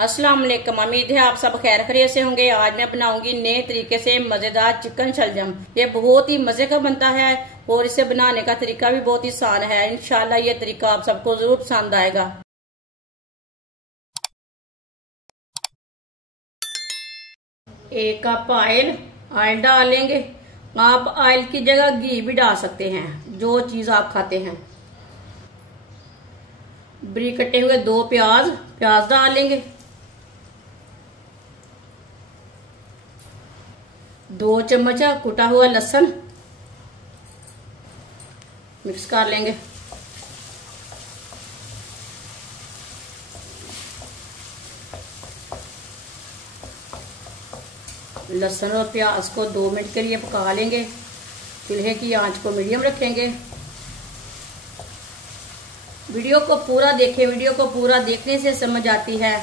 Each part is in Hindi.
अस्सलाम वालेकुम। उम्मीद है आप सब खैर खैरियत से होंगे। आज मैं बनाऊंगी नए तरीके से मजेदार चिकन शलजम। ये बहुत ही मजे का बनता है और इसे बनाने का तरीका भी बहुत ही आसान है। इंशाल्लाह ये तरीका आप सबको जरूर पसंद आएगा। एक कप ऑयल डालेंगे। आप ऑयल की जगह घी भी डाल सकते हैं, जो चीज आप खाते हैं। बारीक कटे हुए 2 प्याज डाल लेंगे। 2 चम्मच कुटा हुआ लहसुन मिक्स कर लेंगे। लहसुन और प्याज को 2 मिनट के लिए पका लेंगे। चूल्हे की आंच को मीडियम रखेंगे। वीडियो को पूरा देखें। वीडियो को पूरा देखने से समझ आती है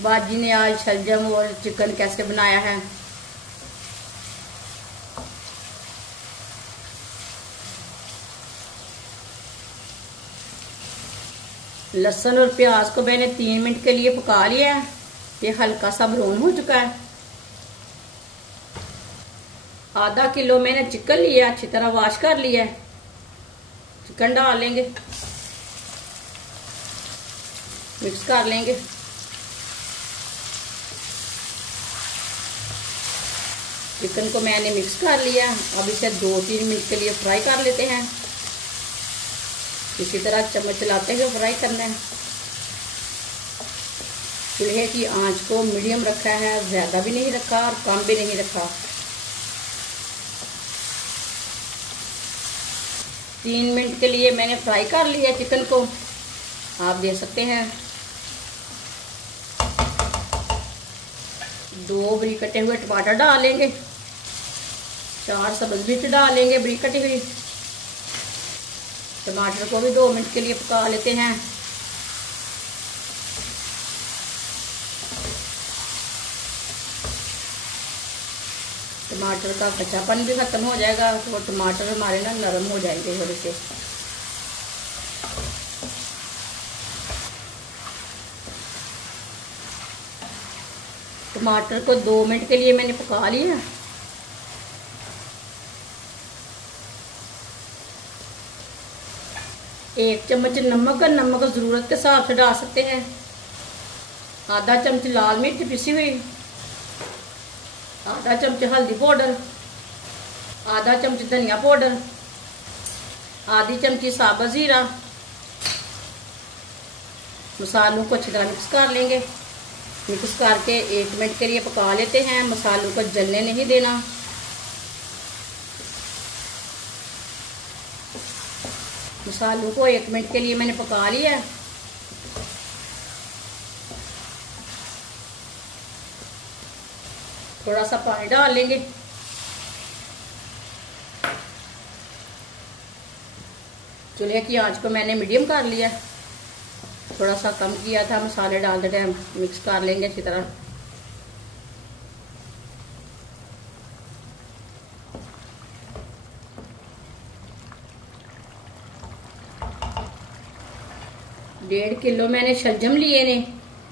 बाजी ने आज शलजम और चिकन कैसे बनाया है। लहसुन और प्याज को मैंने 3 मिनट के लिए पका लिया है। ये हल्का सा ब्राउन हो चुका है। आधा किलो मैंने चिकन लिया, अच्छी तरह वॉश कर लिया है। चिकन डाल लेंगे, मिक्स कर लेंगे। चिकन को मैंने मिक्स कर लिया। अब इसे 2-3 मिनट के लिए फ्राई कर लेते हैं। इसी तरह चम्मच चलाते हुए फ्राई करना है। चूल्हे की आंच को मीडियम रखा है, ज्यादा भी नहीं रखा और कम भी नहीं रखा। 3 मिनट के लिए मैंने फ्राई कर लिया चिकन को, आप देख सकते हैं। 2 बारीक कटे हुए टमाटर डालेंगे। 4 सब्ज मिर्च डालेंगे बारीक कटी हुई। टमाटर को भी 2 मिनट के लिए पका लेते हैं। टमाटर का कच्चापन भी खत्म हो जाएगा तो टमाटर हमारे ना नरम हो जाएंगे थोड़े से। टमाटर को 2 मिनट के लिए मैंने पका लिया। एक चम्मच नमक जरूरत के हिसाब से डाल सकते हैं। आधा चम्मच लाल मिर्च पिसी हुई, आधा चम्मच हल्दी पाउडर, आधा चम्मच धनिया पाउडर, आधी चमची साबुत जीरा। मसालों को अच्छी तरह मिक्स कर लेंगे। मिक्स करके 1 मिनट के लिए पका लेते हैं। मसालों को जलने नहीं देना। मसालों को 1 मिनट के लिए मैंने पका लिया। थोड़ा सा पानी डाल लेंगे। चूल्हे की आंच को मैंने मीडियम कर लिया। थोड़ा सा कम किया था मसाले डालते टाइम। मिक्स कर लेंगे अच्छी तरह। डेढ़ किलो मैंने शलजम लिए ने।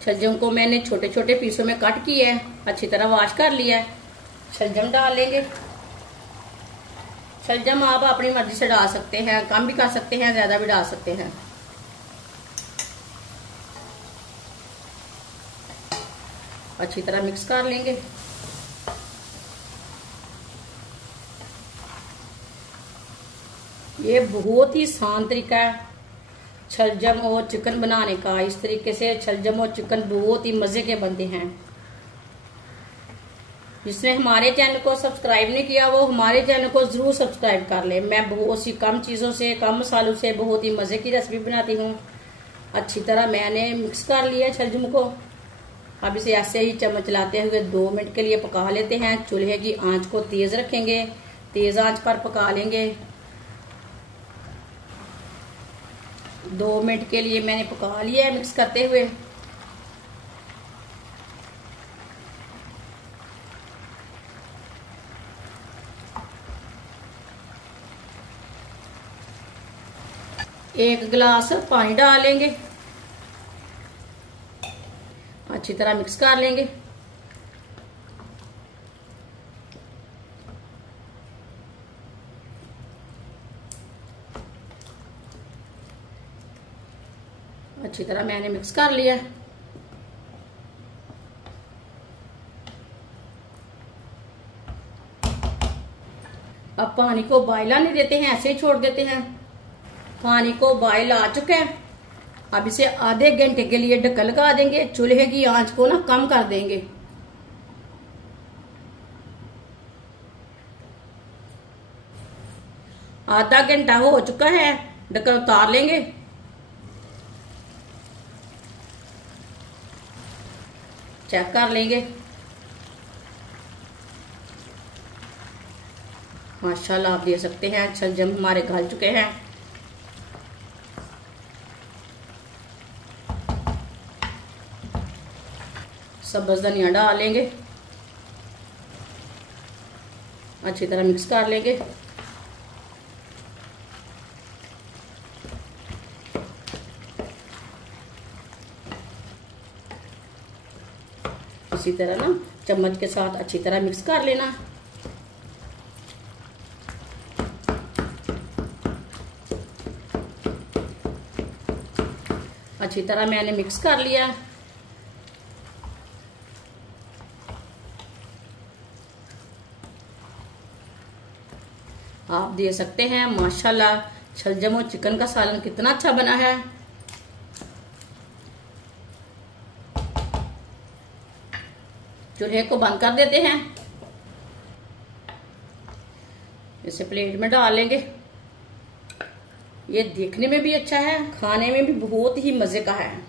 शलजम को मैंने छोटे छोटे पीसों में कट किया है, अच्छी तरह वॉश कर लिया है। शलजम डाल लेंगे। शलजम आप अपनी मर्जी से डाल सकते हैं, कम भी कर सकते हैं, ज्यादा भी डाल सकते हैं। अच्छी तरह मिक्स कर लेंगे। ये बहुत ही आसान तरीका है शलजम और चिकन बनाने का। इस तरीके से शलजम और चिकन बहुत ही मजे के बनते हैं। जिसने हमारे चैनल को सब्सक्राइब नहीं किया वो हमारे चैनल को जरूर सब्सक्राइब कर ले। मैं बहुत सी कम चीजों से, कम मसालों से बहुत ही मजे की रेसिपी बनाती हूँ। अच्छी तरह मैंने मिक्स कर लिया शलजम को। अब इसे ऐसे ही चम्मच चलाते हुए 2 मिनट के लिए पका लेते हैं। चूल्हे की आंच को तेज रखेंगे, तेज आंच पर पका लेंगे। 2 मिनट के लिए मैंने पका लिया है मिक्स करते हुए। एक गिलास पानी डालेंगे। अच्छी अच्छी तरह मिक्स कर लेंगे। अच्छी तरह मैंने मिक्स कर लिया। अब पानी को बॉयल आने देते हैं, ऐसे ही छोड़ देते हैं। पानी को बॉयल आ चुका है। अब इसे आधे घंटे के लिए ढक्कन लगा देंगे। चूल्हे की आंच को ना कम कर देंगे। आधा घंटा हो चुका है, ढक्कन उतार लेंगे। चेक कर लेंगे। माशाल्लाह आप देख सकते हैं शलजम हमारे गल चुके हैं। सब्ज धनिया डाल लेंगे, अच्छी तरह मिक्स कर लेंगे। इसी तरह ना चम्मच के साथ अच्छी तरह मिक्स कर लेना। अच्छी तरह मैंने मिक्स कर लिया। आप देख सकते हैं माशाल्लाह शलजम और चिकन का सालन कितना अच्छा बना है। चूल्हे को बंद कर देते हैं। इसे प्लेट में डाल लेंगे। ये देखने में भी अच्छा है, खाने में भी बहुत ही मजे का है।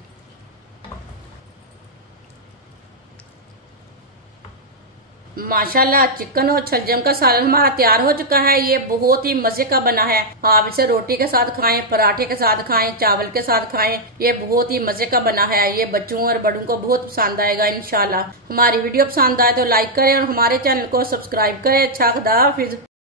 माशाल्लाह चिकन और शलजम का सालन हमारा तैयार हो चुका है। ये बहुत ही मजे का बना है। आप इसे रोटी के साथ खाएं, पराठे के साथ खाएं, चावल के साथ खाएं। ये बहुत ही मजे का बना है। ये बच्चों और बड़ों को बहुत पसंद आएगा इंशाल्लाह। हमारी वीडियो पसंद आए तो लाइक करें और हमारे चैनल को सब्सक्राइब करें। अच्छा खुदा हाफिज।